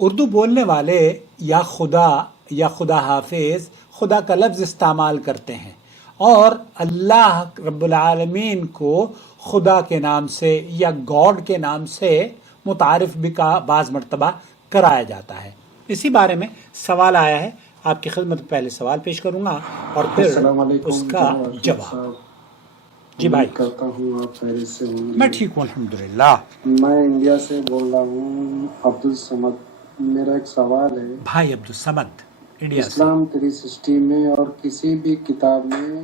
اردو بولنے والے یا خدا حافظ خدا کا لفظ استعمال کرتے ہیں اور اللہ رب العالمین کو خدا کے نام سے یا گاڈ کے نام سے متعارف بھی کا بعض مرتبہ کرایا جاتا ہے۔ اسی بارے میں سوال آیا ہے، آپ کی خدمت میں پہلے سوال پیش کروں گا اور پھر السلام علیکم اس کا جواب۔ جی بھائی، کرتا ہوں آپ خیریت سے ہوں گے؟ میں ٹھیک ہوں الحمدللہ۔ میں انڈیا سے بول رہا ہوں، عبدالصمد۔ میرا ایک سوال ہے، بھائی عبدالصمد انڈیا سے۔ اسلام 360 میں اور کسی بھی کتاب میں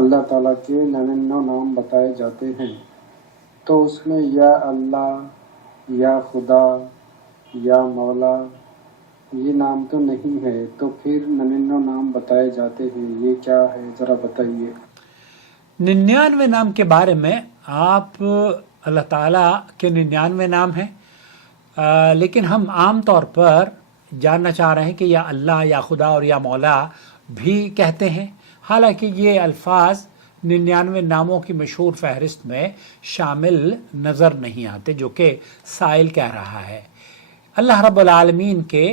اللہ تعالیٰ کے 99 نام بتائے جاتے ہیں، تو اس میں یا اللہ یا خدا یا مولا یہ نام تو نہیں ہے، تو پھر 99 نام بتائے جاتے ہیں، یہ کیا ہے ذرا بتائیے۔ 99 نام کے بارے میں آپ اللہ تعالیٰ کے 99 نام ہیں، لیکن ہم عام طور پر جاننا چاہ رہے ہیں کہ یا اللہ یا خدا اور یا مولا بھی کہتے ہیں، حالانکہ یہ الفاظ 99 ناموں کی مشہور فہرست میں شامل نظر نہیں آتے جو کہ سائل کہہ رہا ہے۔ اللہ رب العالمین کے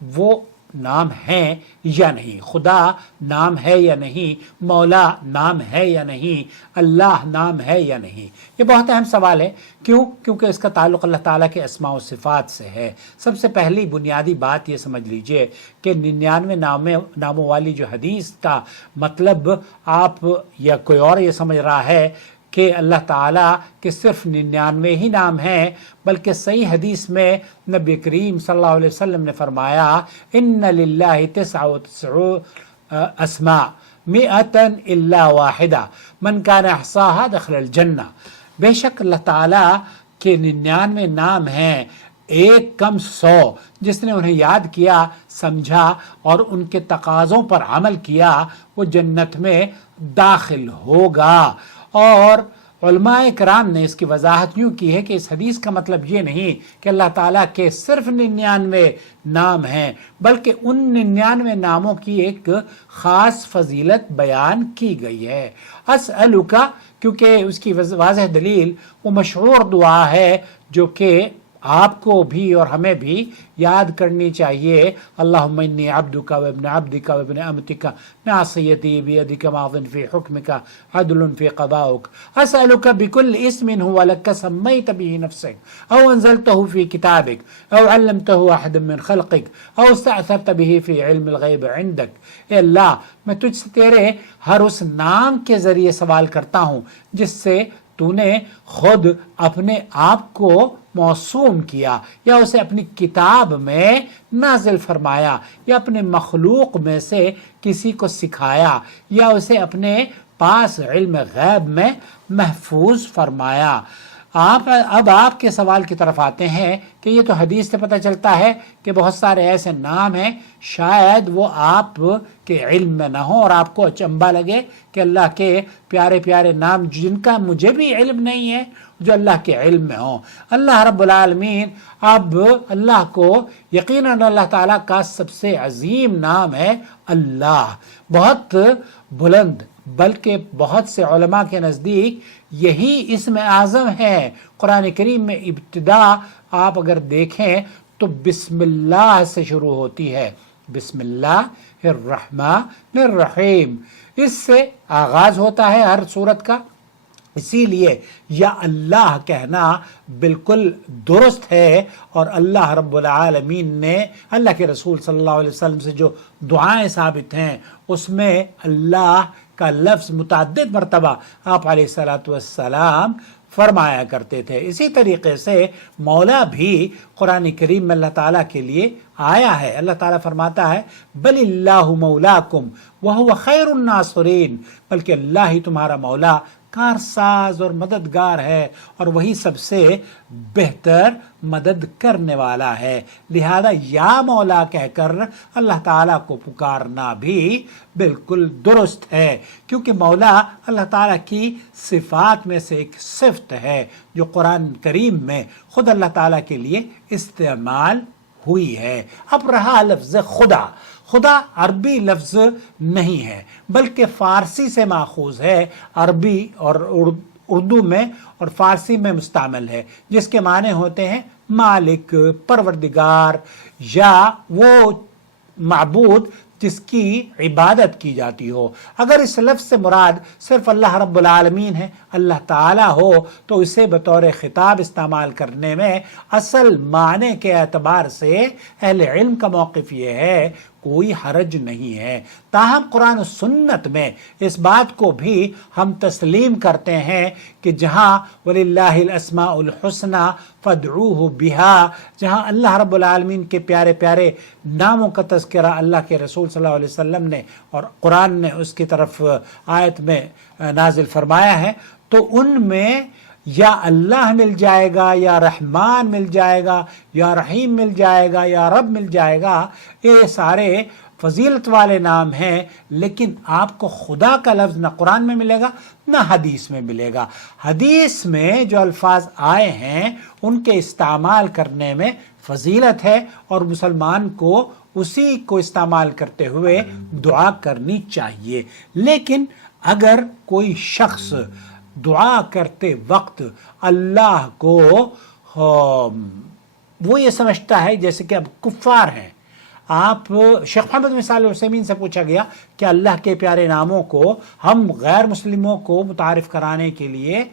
وہ نام ہیں یا نہیں، خدا نام ہے یا نہیں، مولا نام ہے یا نہیں، اللہ نام ہے یا نہیں، یہ بہت اہم سوال ہے۔ کیونکہ اس کا تعلق اللہ تعالیٰ کے اسماء و صفات سے ہے۔ سب سے پہلی بنیادی بات یہ سمجھ لیجئے کہ 99 ناموں والی جو حدیث کا مطلب آپ یا کوئی اور یہ سمجھ رہا ہے کہ اللہ تعالیٰ کے صرف 99 ہی نام ہیں، بلکہ صحیح حدیث میں نبی کریم صلی اللہ علیہ وسلم نے فرمایا ان للہ 99 اسماء 100 الا واحدہ من کان احصاها دخل الجنہ۔ بے شک اللہ تعالیٰ کے 99 نام ہیں، ایک کم 100، جس نے انہیں یاد کیا، سمجھا اور ان کے تقاضوں پر عمل کیا وہ جنت میں داخل ہوگا۔ اور علماء کرام نے اس کی وضاحت یوں کی ہے کہ اس حدیث کا مطلب یہ نہیں کہ اللہ تعالیٰ کے صرف 99 نام ہیں، بلکہ ان 99 ناموں کی ایک خاص فضیلت بیان کی گئی ہے۔ اسألک، کیونکہ اس کی واضح دلیل وہ مشہور دعا ہے جو کہ آپ کو بھی اور ہمیں بھی یاد کرنی چاہیے۔ اللہم انی عبدک و ابن عبدک و ابن امتک ناصیتی بیدک ماض فی حکمک عدل فی قضاؤک اسألک بکل اسم هو لک سمیت به نفسک او انزلتہ فی کتابک او علمتہ احد من خلقک او استأثرت به فی علم الغیب عندک۔ اے اللہ، میں تجھ سے تیرے ہر اس نام کے ذریعے سوال کرتا ہوں جس سے تو نے خود اپنے آپ کو موسوم کیا، یا اسے اپنی کتاب میں نازل فرمایا، یا اپنے مخلوق میں سے کسی کو سکھایا، یا اسے اپنے پاس علم غیب میں محفوظ فرمایا۔ اب آپ کے سوال کی طرف آتے ہیں کہ یہ تو حدیث سے پتہ چلتا ہے کہ بہت سارے ایسے نام ہیں، شاید وہ آپ کے علم میں نہ ہوں اور آپ کو اچنبھا لگے کہ اللہ کے پیارے پیارے نام جن کا مجھے بھی علم نہیں ہے جو اللہ کے علم میں ہوں۔ اللہ رب العالمین، اب اللہ کو یقیناً اللہ تعالیٰ کا سب سے عظیم نام ہے اللہ، بہت بلند، بلکہ بہت سے علماء کے نزدیک یہی اسم اعظم ہے۔ قرآن کریم میں ابتدا آپ اگر دیکھیں تو بسم اللہ سے شروع ہوتی ہے، بسم اللہ الرحمن الرحیم، اس سے آغاز ہوتا ہے ہر سورت کا۔ اسی لیے یا اللہ کہنا بالکل درست ہے، اور اللہ رب العالمین نے اللہ کے رسول صلی اللہ علیہ وسلم سے جو دعائیں ثابت ہیں اس میں اللہ کا لفظ متعدد مرتبہ آپ علیہ السلام فرمایا کرتے تھے۔ اسی طریقے سے مولا بھی قرآن کریم میں اللہ تعالیٰ کے لیے آیا ہے۔ اللہ تعالیٰ فرماتا ہے بل اللہ مولاکم وہو خیر الناصرین، بلکہ اللہ ہی تمہارا مولا، کارساز اور مددگار ہے، اور وہی سب سے بہتر مدد کرنے والا ہے۔ لہذا یا مولا کہہ کر اللہ تعالیٰ کو پکارنا بھی بالکل درست ہے، کیونکہ مولا اللہ تعالیٰ کی صفات میں سے ایک صفت ہے جو قرآن کریم میں خود اللہ تعالیٰ کے لیے استعمال ہوئی ہے۔ اب رہا لفظ خدا، خدا عربی لفظ نہیں ہے بلکہ فارسی سے ماخوذ ہے۔ عربی اور اردو میں اور فارسی میں مستعمل ہے، جس کے معنی ہوتے ہیں مالک، پروردگار، یا وہ معبود جس کی عبادت کی جاتی ہو۔ اگر اس لفظ سے مراد صرف اللہ رب العالمین ہے، اللہ تعالی ہو، تو اسے بطور خطاب استعمال کرنے میں اصل معنی کے اعتبار سے اہل علم کا موقف یہ ہے کوئی حرج نہیں ہے۔ تاہم قرآن و سنت میں اس بات کو بھی ہم تسلیم کرتے ہیں کہ جہاں وَلِلَّهِ الْأَسْمَاءُ الْحُسْنَى فَادْعُوهُ بِهَا، جہاں اللہ رب العالمین کے پیارے پیارے ناموں کا تذکرہ اللہ کے رسول صلی اللہ علیہ وسلم نے اور قرآن نے اس کی طرف آیت میں نازل فرمایا ہے، تو ان میں یا اللہ مل جائے گا، یا رحمان مل جائے گا، یا رحیم مل جائے گا، یا رب مل جائے گا۔ یہ سارے فضیلت والے نام ہیں، لیکن آپ کو خدا کا لفظ نہ قرآن میں ملے گا نہ حدیث میں ملے گا۔ حدیث میں جو الفاظ آئے ہیں ان کے استعمال کرنے میں فضیلت ہے، اور مسلمان کو اسی کو استعمال کرتے ہوئے دعا کرنی چاہیے۔ لیکن اگر کوئی شخص دعا کرتے وقت اللہ کو وہ یہ سمجھتا ہے جیسے کہ اب کفار ہیں، آپ شیخ محمد بن صالح العثیمین سے پوچھا گیا کہ اللہ کے پیارے ناموں کو ہم غیر مسلموں کو متعارف کرانے کے لیے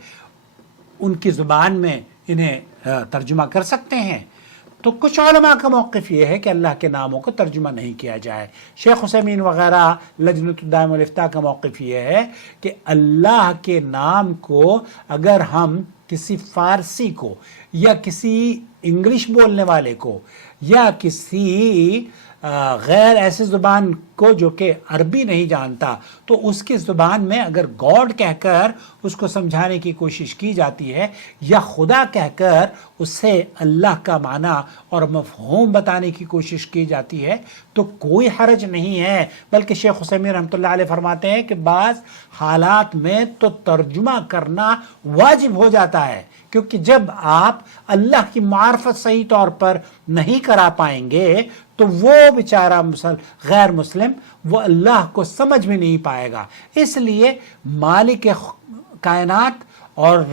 ان کی زبان میں انہیں ترجمہ کر سکتے ہیں؟ تو کچھ علماء کا موقف یہ ہے کہ اللہ کے ناموں کو ترجمہ نہیں کیا جائے۔ شیخ عثیمین وغیرہ لجنۃ الدائمہ والافتاء کا موقف یہ ہے کہ اللہ کے نام کو اگر ہم کسی فارسی کو یا کسی انگلش بولنے والے کو یا کسی غیر ایسی زبان کو جو کہ عربی نہیں جانتا، تو اس کی زبان میں اگر گاڈ کہہ کر اس کو سمجھانے کی کوشش کی جاتی ہے یا خدا کہہ کر اسے اللہ کا معنی اور مفہوم بتانے کی کوشش کی جاتی ہے تو کوئی حرج نہیں ہے۔ بلکہ شیخ عثیمین رحمۃ اللہ علیہ فرماتے ہیں کہ بعض حالات میں تو ترجمہ کرنا واجب ہو جاتا ہے، کیونکہ جب آپ اللہ کی معرفت صحیح طور پر نہیں کرا پائیں گے تو وہ بیچارہ غیر مسلم وہ اللہ کو سمجھ میں نہیں پائے گا۔ اس لیے مالک کائنات اور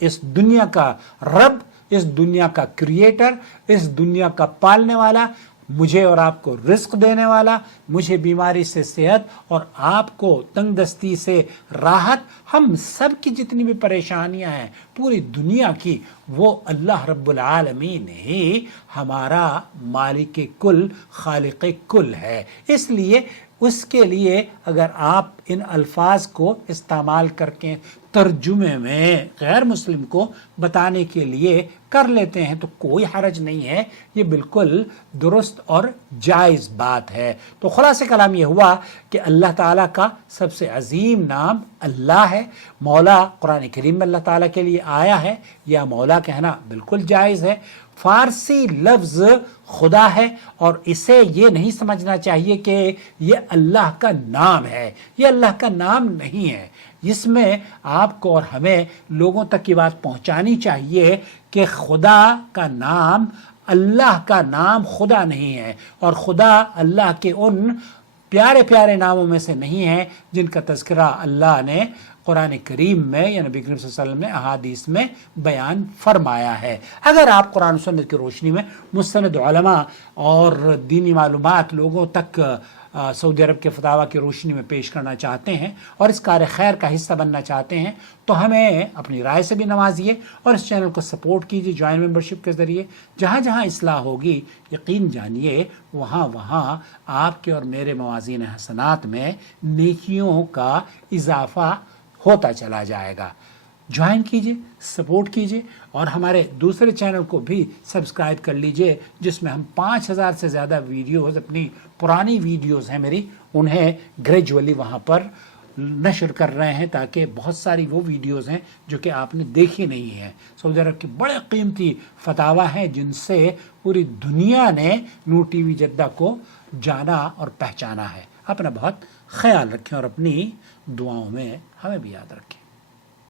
اس دنیا کا رب، اس دنیا کا کریٹر، اس دنیا کا پالنے والا، مجھے اور آپ کو رزق دینے والا، مجھے بیماری سے صحت اور آپ کو تنگ دستی سے راحت، ہم سب کی جتنی بھی پریشانیاں ہیں پوری دنیا کی، وہ اللہ رب العالمین ہی ہمارا مالک کل، خالق کل ہے۔ اس لیے اس کے لیے اگر آپ ان الفاظ کو استعمال کر کے ترجمے میں غیر مسلم کو بتانے کے لیے کر لیتے ہیں تو کوئی حرج نہیں ہے، یہ بالکل درست اور جائز بات ہے۔ تو خلاصہ کلام یہ ہوا کہ اللہ تعالیٰ کا سب سے عظیم نام اللہ ہے۔ مولا قرآن کریم میں اللہ تعالیٰ کے لیے آیا ہے، یا مولا کہنا بالکل جائز ہے۔ فارسی لفظ خدا ہے، اور اسے یہ نہیں سمجھنا چاہیے کہ یہ اللہ کا نام ہے، یہ اللہ کا نام نہیں ہے۔ اس میں آپ کو اور ہمیں لوگوں تک یہ بات پہنچانی چاہیے کہ خدا کا نام، اللہ کا نام خدا نہیں ہے، اور خدا اللہ کے ان پیارے پیارے ناموں میں سے نہیں ہے جن کا تذکرہ اللہ نے قرآن کریم میں یا نبی کریم صلی اللہ علیہ وسلم نے احادیث میں بیان فرمایا ہے۔ اگر آپ قرآن و سنت کی روشنی میں مستند علماء اور دینی معلومات لوگوں تک سعودی عرب کے فتاویٰ کی روشنی میں پیش کرنا چاہتے ہیں اور اس کار خیر کا حصہ بننا چاہتے ہیں تو ہمیں اپنی رائے سے بھی نوازیے اور اس چینل کو سپورٹ کیجیے جوائن ممبرشپ کے ذریعے۔ جہاں جہاں اصلاح ہوگی یقین جانیے وہاں وہاں آپ کے اور میرے موازین حسنات میں نیکیوں کا اضافہ ہوتا چلا جائے گا۔ جوائن کیجئے، سپورٹ کیجئے، اور ہمارے دوسرے چینل کو بھی سبسکرائب کر لیجئے جس میں ہم 5000 سے زیادہ ویڈیوز، اپنی پرانی ویڈیوز ہیں میری، انہیں گریجولی وہاں پر نشر کر رہے ہیں تاکہ بہت ساری وہ ویڈیوز ہیں جو کہ آپ نے دیکھی نہیں ہیں۔ سعودی عرب کے بڑے قیمتی فتاویٰ ہیں جن سے پوری دنیا نے نور ٹی وی جدہ کو جانا اور پہچانا ہے۔ اپنا بہت خیال رکھیں اور اپنی دعاؤں میں ہمیں بھی یاد رکھیں۔